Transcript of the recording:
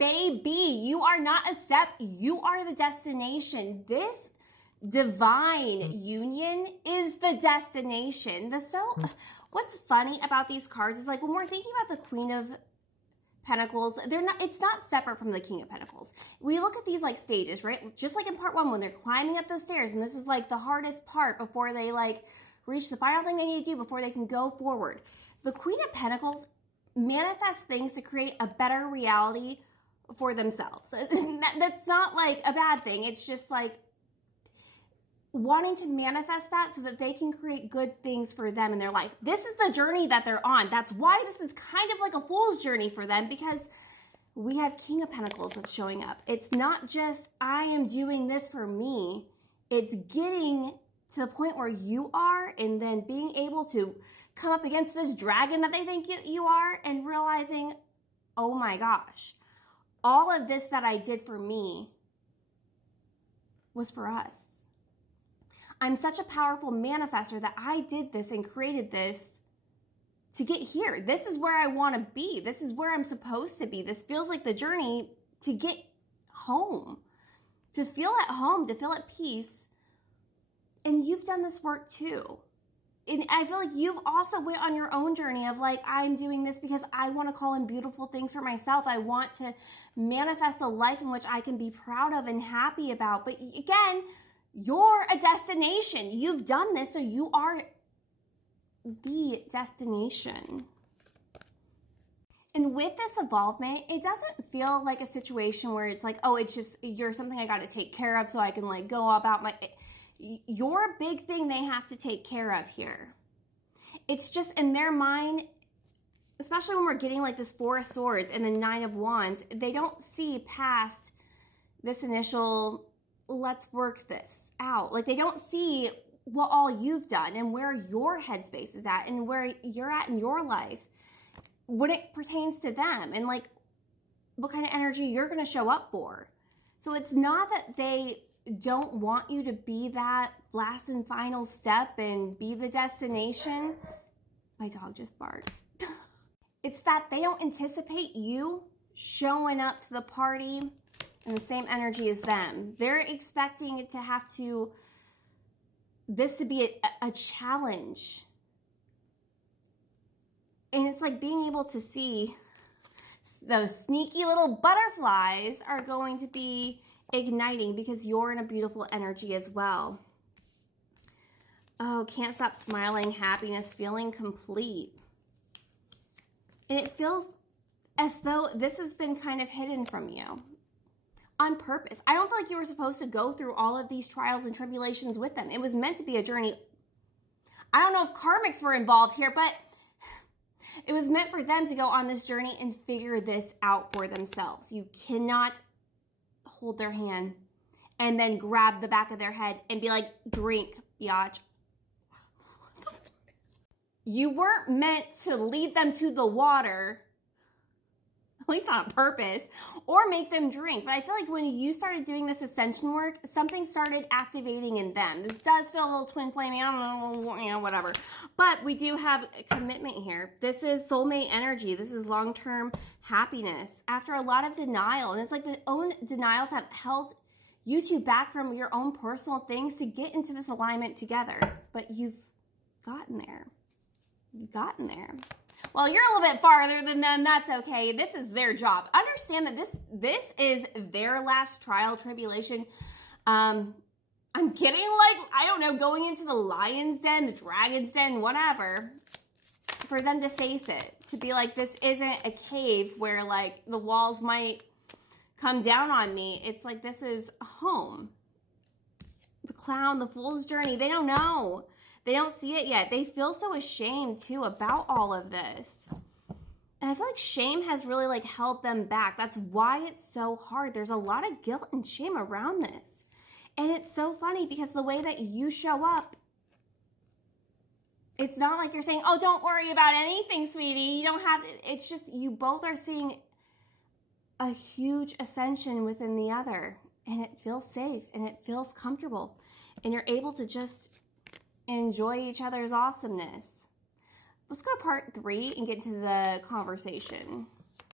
baby. You are not a step. You are the destination. This divine union is the destination. What's funny about these cards is like when we're thinking about the Queen of Pentacles, it's not separate from the King of Pentacles. We look at these like stages, right? Just like in part one, when they're climbing up those stairs, and this is like the hardest part before they like reach the final thing they need to do before they can go forward. The Queen of Pentacles manifests things to create a better reality for themselves. That's not like a bad thing. It's just like wanting to manifest that so that they can create good things for them in their life. This is the journey that they're on. That's why this is kind of like a fool's journey for them, because we have King of Pentacles that's showing up. It's not just, I am doing this for me. It's getting to the point where you are, and then being able to come up against this dragon that they think you are, and realizing, oh my gosh, all of this that I did for me was for us. I'm such a powerful manifester that I did this and created this to get here. This is where I want to be. This is where I'm supposed to be. This feels like the journey to get home, to feel at home, to feel at peace. And you've done this work too. And I feel like you've also went on your own journey of like, I'm doing this because I want to call in beautiful things for myself. I want to manifest a life in which I can be proud of and happy about. But again, you're a destination. You've done this, so you are the destination. And with this involvement, it doesn't feel like a situation where it's like, oh, it's just, you're something I got to take care of so I can like go about my, your big thing they have to take care of here. It's just in their mind, especially when we're getting like this Four of Swords and the Nine of Wands, they don't see past this initial, let's work this out. Like they don't see what all you've done and where your headspace is at and where you're at in your life when it pertains to them, and like what kind of energy you're going to show up for. So it's not that they don't want you to be that last and final step and be the destination. My dog just barked. It's that they don't anticipate you showing up to the party in the same energy as them. They're expecting it to have to, this to be a challenge. And it's like being able to see those sneaky little butterflies are going to be igniting because you're in a beautiful energy as well. Oh, can't stop smiling, happiness, feeling complete. And it feels as though this has been kind of hidden from you on purpose. I don't feel like you were supposed to go through all of these trials and tribulations with them. It was meant to be a journey. I don't know if karmics were involved here, but it was meant for them to go on this journey and figure this out for themselves. You cannot hold their hand and then grab the back of their head and be like, drink, biatch. You weren't meant to lead them to the water, at least not on purpose, or make them drink. But I feel like when you started doing this ascension work, something started activating in them. This does feel a little twin flaming, I don't know, you know, whatever. But we do have a commitment here. This is soulmate energy. This is long-term happiness after a lot of denial. And it's like the own denials have held you two back from your own personal things to get into this alignment together. But you've gotten there. You've gotten there. Well, you're a little bit farther than them. That's okay. This is their job. Understand that this is their last trial, tribulation. I'm getting like, I don't know, going into the lion's den, the dragon's den, whatever, for them to face it. To be like, this isn't a cave where like the walls might come down on me. It's like, this is home. The clown, the fool's journey, they don't know. They don't see it yet. They feel so ashamed too about all of this. And I feel like shame has really like held them back. That's why it's so hard. There's a lot of guilt and shame around this. And it's so funny because the way that you show up, it's not like you're saying, oh, don't worry about anything, sweetie. You don't have, it's just you both are seeing a huge ascension within the other. And it feels safe and it feels comfortable. And you're able to just enjoy each other's awesomeness. Let's go to part 3 and get into the conversation.